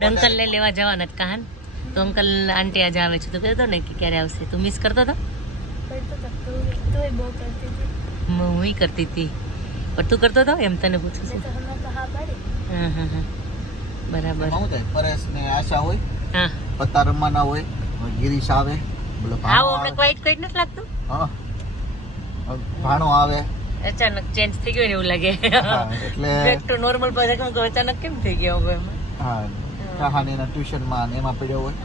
Uncle ને લેવા જવાના જ કહાન. તો અંકલ આંટી આજે આવે છે. તો કહેતો ને કે ક્યારે આવશે? તું મિસ કરતો હતો. હું કરતી હતી. પણ તું કરતો હતો એમ તને પૂછું છું. તો હમણાં તો હા હા હા હા. બરાબર. પરેશ ને આશા હોય હા. પત્તા રમવાના હોય ગિરીશ આવે બોલો આવો આપણે ક્વાઇટ ક્વાઇટ નથી લાગતું. હા. ભાણો આવે. અચાનક ચેન્જ થઈ ગયો ને એવું લાગે. હા, એટલે બેક ટુ નોર્મલ પાસે કેમ અચાનક કેમ થઈ ગયો હવે એમાં? હા કહાનીના ટ્યુશનમાં ને એમાં પડ્યો હોય.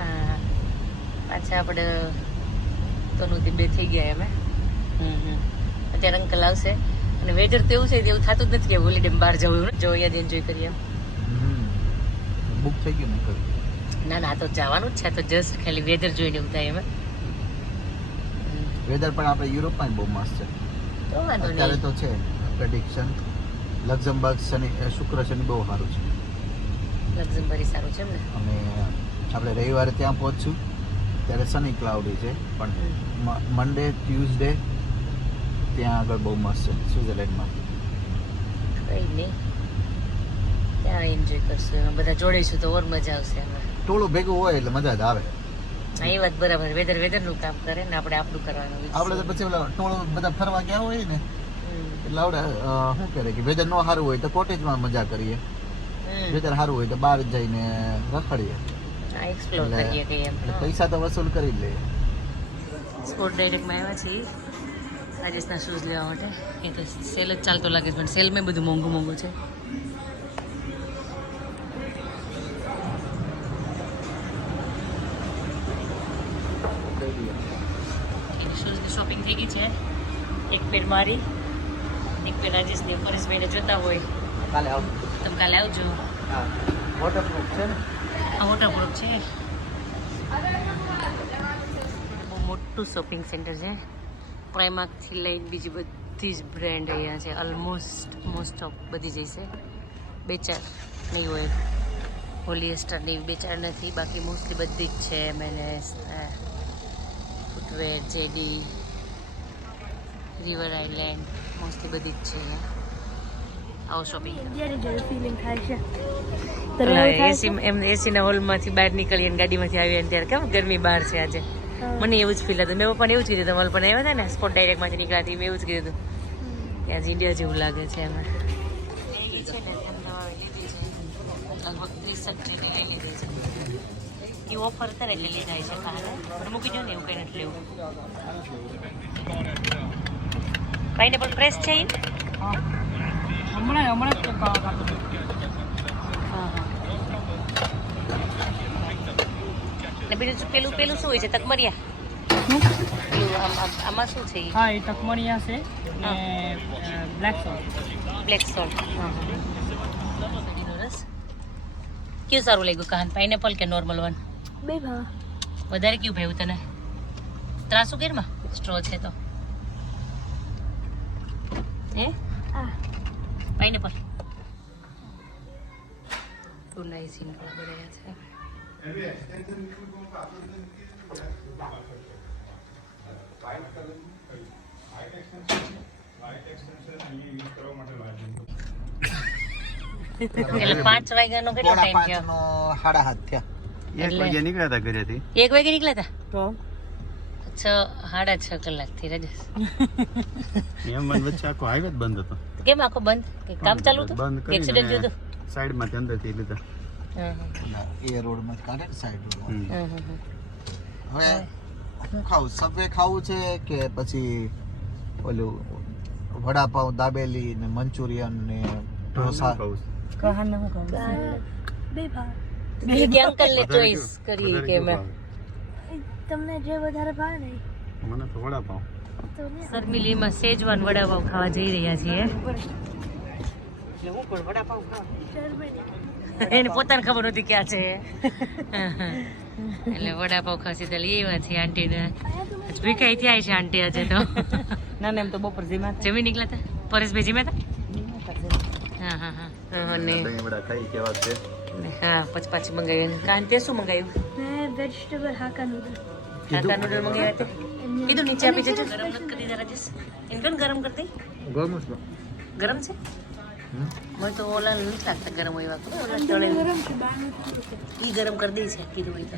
પાછા આપણે તનુથી બે થઈ ગયા અમે હમ હમ. અત્યારે અંકલ આવશે. અને વેધર તો એવું છે કે એવું થતું જ નથી કે હોલીડે બહાર જવું જો અહીંયા એન્જોય કરીએ. બુક થઈ ગયું ને કોઈ? ના ના આ તો જવાનું જ છે. તો જસ્ટ ખાલી વેધર જોઈને એવું થાય એમાં વેધર પણ આપણે યુરોપમાં બહુ મસ્ત છે. તો વાંધો અત્યારે તો છે. પ્રેડિક્શન લક્ઝમબર્ગ શનિ શુક્ર શનિ બહુ સારું છે. લક્ઝમબરી સારું છે એમને અને આપણે રવિવારે ત્યાં પહોંચશું. ત્યારે સની ક્લાઉડી છે પણ મંડે ટ્યુઝડે ત્યાં આગળ બહુ મસ્ત છે સ્વિટ્ઝરલેન્ડમાં કંઈ નહીં. ત્યાં એન્જોય કરશું બધા જોડીશું તો ઓર મજા આવશે એમાં. ટોળું ભેગું હોય એટલે મજા જ આવે. અહીં એ વાત બરાબર. વેધર વેધરનું કામ કરે ને આપણે આપણું કરવાનું આપણે તો પછી ટોળું બધા ફરવા ગયા હોય ને એટલે આપણે અ, શું કરે કે વેધર નો સારું હોય તો કોટેજમાં મજા કરીએ. વેધર સારું હોય તો બહાર જઈને રખડીએ. પૈસા તો વસૂલ કરી લઈએ. સ્પોર્ટ ડાયરેક્ટમાં આવ્યા છીએ. રાજેશના શૂઝ લેવા માટે. એ તો સેલ જ ચાલતો લાગે છે પણ સેલમાં બધું મોંઘું મોંઘું છે. શૂઝની શોપિંગ થઈ ગઈ છે. એક પેર મારી એક પેર રાજેશની. પરેશભાઈને જોતા હોય. કાલે આવ તમે કાલે આવજો વોટરપ્રૂફ છે ને? આ વોટરપ્રૂફ છે. બહુ મોટું શોપિંગ સેન્ટર છે. પ્રાઇમાર્કથી લઈને બીજી બધી જ બ્રાન્ડ અહીંયા છે. ઓલમોસ્ટ મોસ્ટ ઓફ બધી જઈશે છે બે ચાર નહીં હોય. પોલિએસ્ટરની બે ચાર નથી. બાકી મોસ્ટલી બધી જ છે. Men's footwear JD river island mostly બધી જ છે અહીંયા. આવો શોપિંગ ફિલિંગ થાય છે. એસી એમ એસીના હોલમાંથી બહાર નીકળીએ અને ગાડીમાંથી આવીએ અને ત્યારે કેમ ગરમી બહાર છે આજે? મને એવું જ ફીલ હતું. મેં પણ એવું જ કીધું હતું. મારા પણ આવ્યા હતા ને સ્પોટ ડાયરેક્ટમાંથી નીકળ્યાથી મેં એવું જ કીધું કે આજે ઇન્ડિયા જેવું લાગે છે એમાં. છે છે. લગભગ ત્રીસ લઈ લીધી છે. એ ઓફર કરે એટલે લઈ જાય છે પણ મૂકી દો ને એવું કંઈ નથી લેવું. પાઇનેપલ ફ્રેશ છે ઈ? હમણાં હમણાં જ ખાતું હા હા. બીજું શું પેલું પેલું શું હોય છે? તકમરિયા? આમ શું છે હા એ તકમણિયા છે બ્લેક સોલ્ટ બ્લેક સોલ્ટ રસ કયું સારું લાગ્યું કાન? પાઇનેપલ કે નોર્મલ વન બે ભા વધારે કયું ભાવ્યું તને? ત્રાસુ કેરમાં સ્ટ્રો છે તો. હે? આ પાઇનેપલ બધા છે. એટલે પાંચ વાગ્યાનો કેટલો ટાઈમ થયો? સાડા હાથ થયા. એક એટલે- વાગે નીકળ્યા હતા ઘરેથી? એક વાગે નીકળ્યા હતા? તો? છ સાડા છ કલાકથી રજસ એમ મને વચ્ચે આખો હાઈવે જ બંધ હતો. કેમ આખો બંધ? કે કામ ચાલુ હતું? બંધ કરી એક્સિડન્ટ થયું કરીને સાઈડમાંથી અંદરથી લીધા. હતું ના, એ રોડમાં કાઢે ને સાઈડ રોડ. હવે શું ખાવું સબવે ખાવું છે કે પછી ઓલું વડાપાઉં દાબેલી ને મંચુરિયન ને ઢોસા? ખાવું ન હું કહું બે ભા બે કે અંકલ ને ચોઈસ કરી કે મેં ભાવે? તમને જે વધારે ભાવે ને મને તો વડાપાવ. સરમિલીમાં સેજવાન વડાપાવ ખાવા જઈ રહ્યા છીએ. એને પોતાને ખબર નહોતી ક્યાં છે. એટલે વડાપાવ ખાસી તો લઈ આવ્યા છીએ આંટીને ભીખાઈ થયા છે આંટી આજે તો. ના ના એમ તો બપોર જીમા જમી નીકળ્યા હતા? પરેશભાઈ જીમ્યા હતા? હા હા હા. અને વડા ખાઈ કેવા છે? હા પછી પાછી મંગાવ્યું. કારણ તે શું મંગાવ્યું? મેં વેજીટેબલ હાકા નૂડલ નૂડલ મંગાવ્યા કીધું નીચે આપી જજો ગરમ નથી કરી દીધા રાજેશ એને કોણ ગરમ કરતી ગરમ છે ગરમ છે મને તો ઓલા નથી લાગતા ગરમ હોય ઓલા તળે ગરમ છે. ઈ ગરમ કરી દઈ છે કીધું હોય તો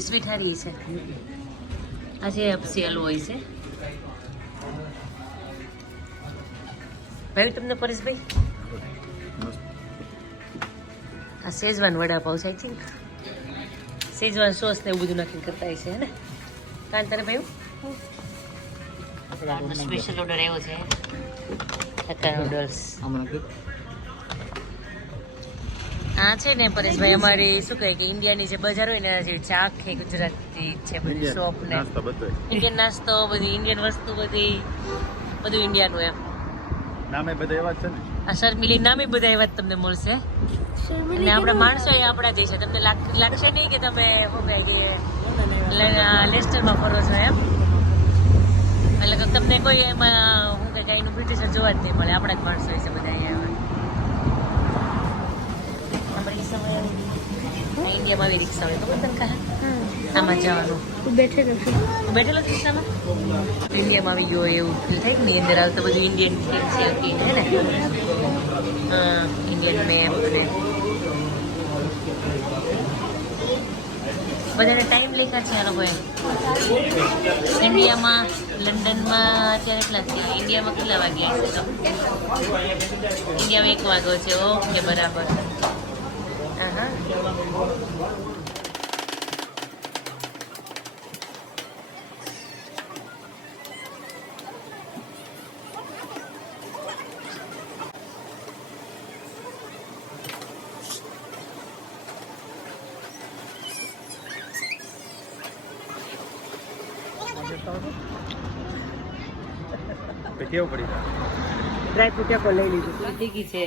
સ્વીટ હારી છે આજે સેલ હોય છે ભાઈ તમને પરેશભાઈ આ શેઝવાન વડાપાઉં છે આઈ થિંક શેઝવાન સોસ ને એવું બધું નાખીને કરતા હશે હે ને? કારણ તારે ભાઈ સ્પેશિયલ ઓર્ડર આવ્યો છે. નૂડલ્સ આ છે ને પરેશભાઈ અમારી શું કહે કે ઇન્ડિયાની જે બજાર હોય ને જે છે ગુજરાતી છે બધી શોપ ને. ઇન્ડિયન નાસ્તો બધી ઇન્ડિયન વસ્તુ બધી બધું ઇન્ડિયાનું એમ. નામે બધા એવા જ છે ને. આ શર્મિલી નામે બધા એવા તમને મળશે. અને આપણા માણસો એ આપણા જઈ છે તમને લાગ- લાગશે નહીં કે તમે શું કહે કે લેસ્ટરમાં ફરો છો એમ? એટલે તમને કોઈ એમાં શું કહે કે અહીંનું બ્રિટિશર જોવા જ નહીં મળે. આપણા જ માણસો છે બધા અહીંયા. આપણે રિક્ષામાં આ ઇન્ડિયામાં આવી રિક્ષા હોય ખબર તને કહે આમાં જવાનું. તું બેઠે તું બેઠેલો રિક્ષામાં? ઇન્ડિયામાં આવી ગયો એવું ફીલ થાય કે નહીં? અંદર આવતા બધું ઇન્ડિયન છે એવું હે ને? હા ઇન્ડિયન મેપ ને. બધાને ટાઈમ લેખા છે આ લોકોએ ઇન્ડિયામાં લંડનમાં અત્યારે કેટલા છે? ઇન્ડિયામાં કેટલા વાગ્યા છે ઇન્ડિયામાં એક વાગ્યો છે ઓકે બરાબર. હા હા તો કેવું પડી જાય ડ્રાય ફ્રૂટ એપલ લઈ લીધું થઈ ગઈ છે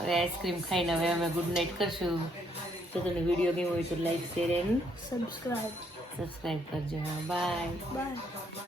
હવે આઈસ્ક્રીમ ખાઈને હવે અમે ગુડ નાઇટ કરશું. તો તમને વીડિયો ગમ્યો હોય તો like share and subscribe subscribe કરજો. હા બાય બાય